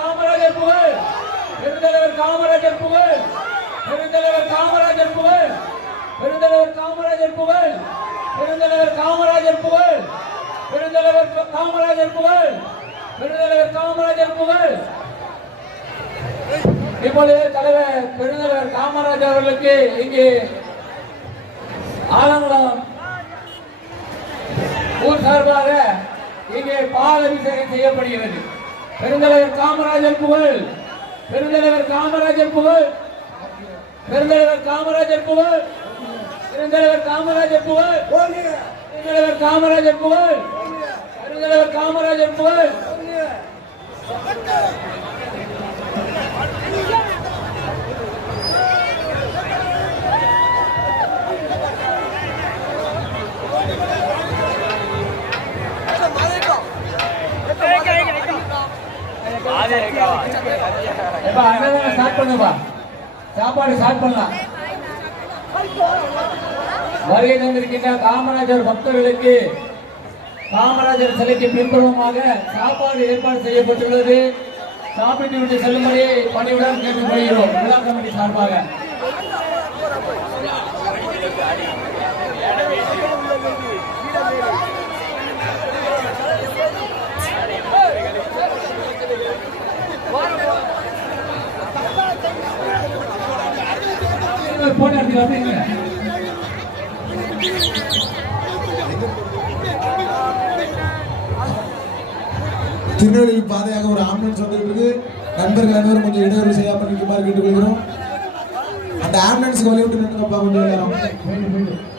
காமராஜர் புகழ், பெருந்தலைவர் காமராஜர் புகழ், பெருந்தலைவர் காமராஜர் புகழ், பெருந்தலைவர் காமராஜர் புகழ், பெருந்தலைவர் காமராஜர் புகழ், பெருந்தலைவர் காமராஜர் புகழ், பெருந்தலைவர் காமராஜர் புகழ். இப்பொழுது தலைவர் பெருந்தலைவர் காமராஜர் அவர்களுக்கு இங்கே ஆலங்குளம் ஊர் சார்பாக இங்கே பால் அபிஷேகம் செய்யப்படுகிறது. பெருந்தலைவர் காமராஜர் புகழ், பெருந்தலைவர் காமராஜர் புகழ், பெருந்தலைவர் காமராஜர் புகழ், பெருந்தலைவர் காமராஜர் புகழ், பெருந்தலைவர் காமராஜர் புகழ், பெருந்தலைவர் காமராஜர் புகழ். சாப்பாடு ஸ்டார்ட் பண்ணலாம். வருகை தந்திருக்கின்ற காமராஜர் பக்தர்களுக்கு காமராஜர் சிலைக்கு பின்புறமாக சாப்பாடு ஏற்பாடு செய்யப்பட்டுள்ளது. சாப்பிட்டு விட்டு செல்லும்படி பணியுடன் கேட்டுக்கொள்கிறோம் விழா கமிட்டி சார்பாக. போன திருநெல்வேலி பாதையாக ஒரு ஆம்புலன்ஸ் வந்துருக்கு. நண்பர்கள் அனைவரும் கொஞ்சம் இடையூறு செய்யாமல் இருக்குமாறு கேட்டுக்கொள்கிறோம். அந்த ஆம்புலன்ஸுக்கு வழிவிட்டு நின்றுங்கப்பா கொஞ்சம் நேரம்.